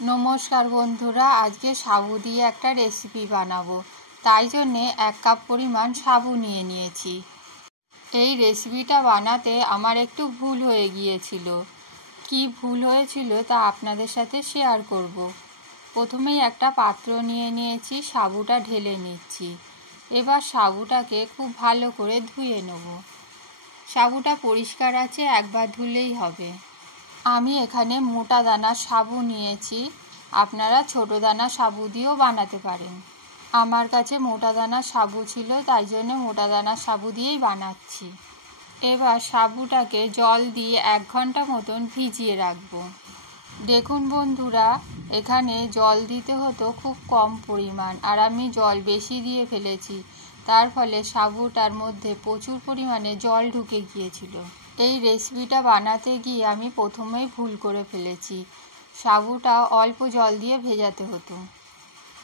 নমস্কার বন্ধুরা, আজকে সাবু দিয়ে একটা রেসিপি বানাবো। তাই জন্যে 1 কাপ পরিমাণ সাবু নিয়ে নিয়েছি। এই রেসিপিটা বানাতে আমার একটু ভুল হয়ে গিয়েছিল। কি ভুল হয়েছিল তা আপনাদের সাথে শেয়ার করব। প্রথমেই একটা পাত্র নিয়ে নিয়েছি, সাবুটা ঢেলে নিচ্ছি। এবার সাবুটাকে খুব ভালো করে ধুয়ে নেব। সাবুটা পরিষ্কার আছে, একবার ধুলেই হবে। আমি এখানে মোটা দানা সাবু নিয়েছি, আপনারা ছোট দানা সাবু দিয়েও বানাতে পারেন। আমার কাছে মোটা দানা সাবু ছিল, তাই জন্য মোটা দানা সাবু দিয়েই বানাচ্ছি। এবার সাবুটাকে জল দিয়ে 1 ঘন্টা মতন ভিজিয়ে রাখবো। দেখুন বন্ধুরা, এখানে জল দিতে হতো খুব কম পরিমাণ, আর আমি জল বেশি দিয়ে ফেলেছি। তার ফলে সাবুটার মধ্যে প্রচুর পরিমাণে জল ঢুকে গিয়েছিল। এই রেসিপিটা বানাতে গিয়ে আমি প্রথমেই ভুল করে ফেলেছি। সাবুটা অল্প জল দিয়ে ভেজাতে হতো।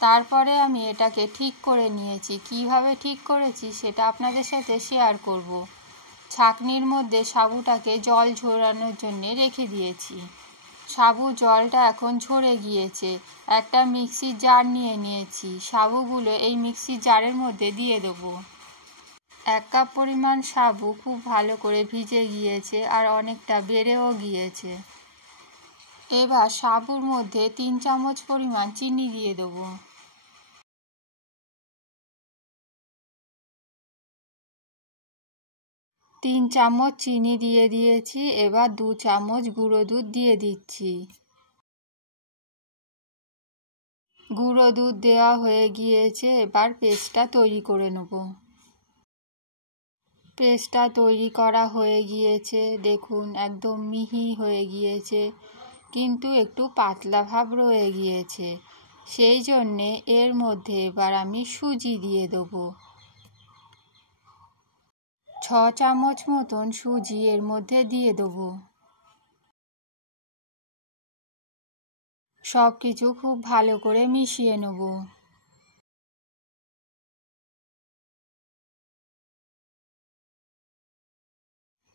তারপরে আমি এটাকে ঠিক করে নিয়েছি। কিভাবে ঠিক করেছি সেটা আপনাদের সাথে শেয়ার করব। ছাঁকনির মধ্যে সাবুটাকে জল ঝরানোর জন্য রেখে দিয়েছি। সাবু জলটা এখন ঝরে গিয়েছে। একটা মিক্সির জার নিয়ে নিয়েছি। সাবুগুলো এই মিক্সির জারের মধ্যে দিয়ে দেবো। 1 কাপ পরিমাণ সাবু খুব ভালো করে ভিজে গিয়েছে আর অনেকটা বেড়েও গিয়েছে। এবার সাবুর মধ্যে 3 চামচ পরিমাণ চিনি দিয়ে দেবো। তিন চামচ চিনি দিয়ে দিয়েছি। এবার 2 চামচ গুঁড়ো দুধ দিয়ে দিচ্ছি। গুঁড়ো দুধ দেওয়া হয়ে গিয়েছে। এবার পেস্টটা তৈরি করে নেব। পেস্টটা তৈরি করা হয়ে গিয়েছে। দেখুন একদম মিহি হয়ে গিয়েছে, কিন্তু একটু পাতলা ভাব রয়ে গিয়েছে। সেই জন্যে এর মধ্যে এবার আমি সুজি দিয়ে দেবো। 6 চামচ মতন সুজি এর মধ্যে দিয়ে দেবো। সব কিছু খুব ভালো করে মিশিয়ে নেব।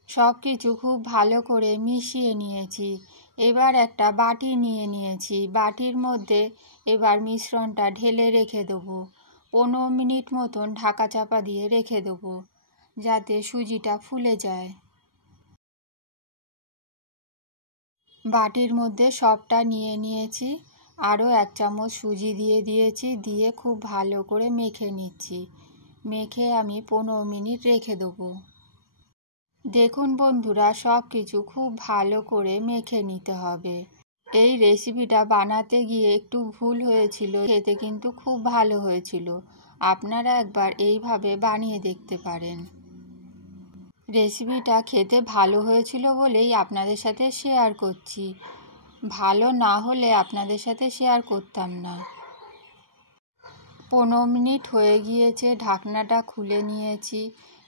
সব কিছু খুব ভালো করে মিশিয়ে নিয়েছি। এবার একটা বাটি নিয়ে নিয়েছি। বাটির মধ্যে এবার মিশ্রণটা ঢেলে রেখে দেবো। 15 মিনিট মতন ঢাকা চাপা দিয়ে রেখে দেবো, যাতে সুজিটা ফুলে যায়। বাটির মধ্যে সবটা নিয়ে নিয়েছি। আরও 1 চামচ সুজি দিয়ে দিয়েছি। দিয়ে খুব ভালো করে মেখে নিচ্ছি। মেখে আমি 15 মিনিট রেখে দেবো। দেখুন বন্ধুরা, সব কিছু খুব ভালো করে মেখে নিতে হবে। এই রেসিপিটা বানাতে গিয়ে একটু ভুল হয়েছিল, খেতে কিন্তু খুব ভালো হয়েছিল। আপনারা একবার এইভাবে বানিয়ে দেখতে পারেন। রেসিপিটা খেতে ভালো হয়েছিল বলেই আপনাদের সাথে শেয়ার করছি। ভালো না হলে আপনাদের সাথে শেয়ার করতাম না। 15 মিনিট হয়ে গিয়েছে, ঢাকনাটা খুলে নিয়েছি।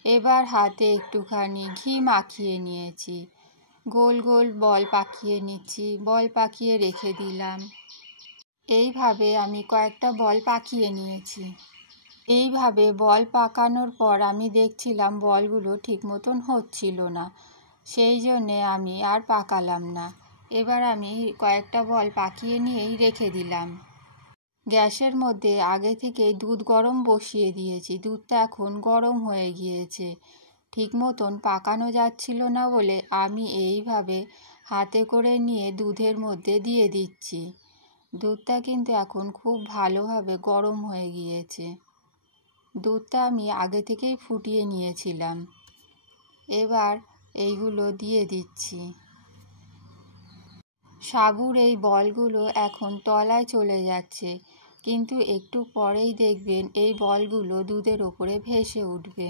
এবার হাতে একটুখানি ঘি মাখিয়ে নিয়েছি। গোল গোল বল পাকিয়ে নিচ্ছি। বল পাকিয়ে রেখে দিলাম। এইভাবে আমি কয়েকটা বল পাকিয়ে নিয়েছি। এইভাবে বল পাকানোর পর আমি দেখছিলাম বলগুলো ঠিক মতন হচ্ছিল না। সেই জন্যে আমি আর পাকালাম না। এবার আমি কয়েকটা বল পাকিয়ে নিয়েই রেখে দিলাম। গ্যাসের মধ্যে আগে থেকে দুধ গরম বসিয়ে দিয়েছি। দুধটা এখন গরম হয়ে গিয়েছে। ঠিক মতন পাকানো যাচ্ছিল না বলে আমি এইভাবে হাতে করে নিয়ে দুধের মধ্যে দিয়ে দিচ্ছি। দুধটা কিন্তু এখন খুব ভালোভাবে গরম হয়ে গিয়েছে। দুধটা আমি আগে থেকেই ফুটিয়ে নিয়েছিলাম। এবার এইগুলো দিয়ে দিচ্ছি। সাবুর এই বলগুলো এখন তলায় চলে যাচ্ছে, কিন্তু একটু পরেই দেখবেন এই বলগুলো দুধের ওপরে ভেসে উঠবে।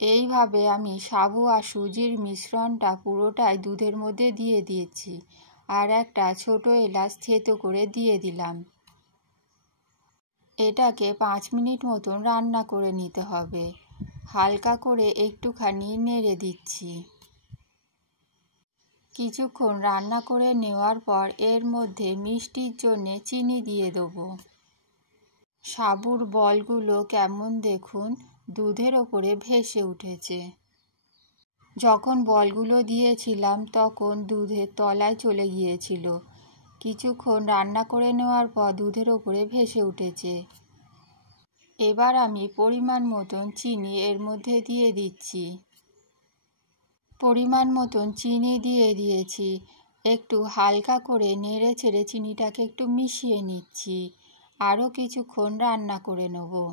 এইভাবে আমি সাবু আর সুজির মিশ্রণটা পুরোটাই দুধের মধ্যে দিয়ে দিয়েছি, আর একটা ছোট এলাচ থেতো করে দিয়ে দিলাম। এটাকে 5 মিনিট মতন রান্না করে নিতে হবে। হালকা করে একটুখানি নেড়ে দিচ্ছি। কিছুক্ষণ রান্না করে নেওয়ার পর এর মধ্যে মিষ্টির জন্য চিনি দিয়ে দেবো। সাবুর বলগুলো কেমন দেখুন দুধের ওপরে ভেসে উঠেছে। যখন বলগুলো দিয়েছিলাম তখন দুধের তলায় চলে গিয়েছিল, কিছুক্ষণ রান্না করে নেওয়ার পর দুধের ওপরে ভেসে উঠেছে। এবার আমি পরিমাণ মতন চিনি এর মধ্যে দিয়ে দিচ্ছি। পরিমাণ মতন চিনি দিয়ে দিয়েছি। একটু হালকা করে নেড়ে ছেড়ে চিনিটাকে একটু মিশিয়ে নিচ্ছি। আরও কিছুক্ষণ রান্না করে নেব।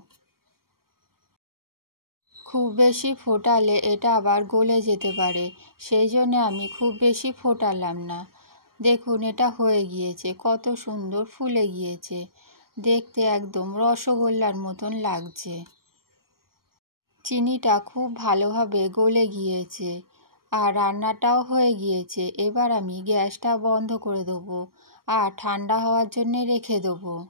খুব বেশি ফোটালে এটা আবার গলে যেতে পারে, সেই জন্য আমি খুব বেশি ফোটালাম না। দেখুন এটা হয়ে গিয়েছে, কত সুন্দর ফুলে গিয়েছে, দেখতে একদম রসগোল্লার মতন লাগছে। চিনিটা খুব ভালোভাবে গলে গিয়েছে আর রান্নাটাও হয়ে গিয়েছে। এবার আমি গ্যাসটা বন্ধ করে দেবো আর ঠান্ডা হওয়ার জন্য রেখে দেবো।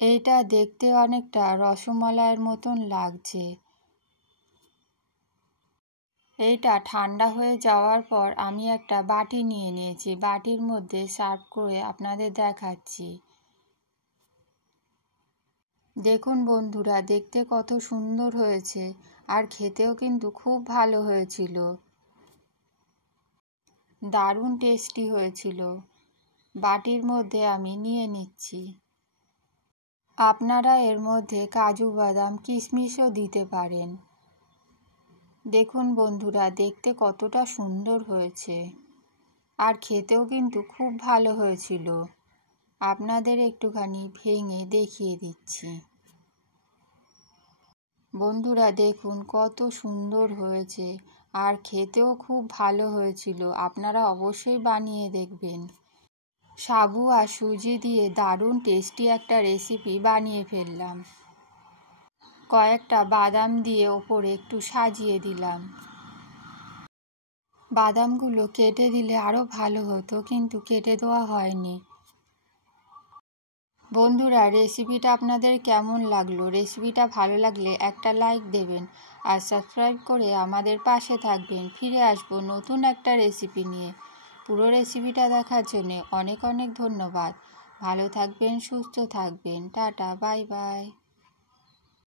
এইটা দেখতে অনেকটা রসমালাইয়ের মতন লাগছে। এইটা ঠান্ডা হয়ে যাওয়ার পর আমি একটা বাটি নিয়ে নিয়েছি। বাটির মধ্যে সার্ভ করে আপনাদের দেখাচ্ছি। দেখুন বন্ধুরা, দেখতে কত সুন্দর হয়েছে আর খেতেও কিন্তু খুব ভালো হয়েছিল। দারুণ টেস্টি হয়েছিল। বাটির মধ্যে আমি নিয়ে নিচ্ছি। আপনারা এর মধ্যে কাজু বাদাম কিশমিশও দিতে পারেন। দেখুন বন্ধুরা, দেখতে কতটা সুন্দর হয়েছে আর খেতেও কিন্তু খুব ভালো হয়েছিল। আপনাদের একটুখানি ভেঙে দেখিয়ে দিচ্ছি। বন্ধুরা দেখুন কত সুন্দর হয়েছে আর খেতেও খুব ভালো হয়েছিল। আপনারা অবশ্যই বানিয়ে দেখবেন। সাবু আর সুজি দিয়ে দারুণ টেস্টি একটা রেসিপি বানিয়ে ফেললাম। কয়েকটা বাদাম দিয়ে ওপরে একটু সাজিয়ে দিলাম। বাদামগুলো কেটে দিলে আরও ভালো হতো, কিন্তু কেটে দেওয়া হয়নি। বন্ধুরা, রেসিপিটা আপনাদের কেমন লাগলো? রেসিপিটা ভালো লাগলে একটা লাইক দেবেন আর সাবস্ক্রাইব করে আমাদের পাশে থাকবেন। ফিরে আসবো নতুন একটা রেসিপি নিয়ে। পুরো রেসিপিটা দেখার জন্য অনেক অনেক ধন্যবাদ। ভালো থাকবেন, সুস্থ থাকবেন। Tata, bye bye.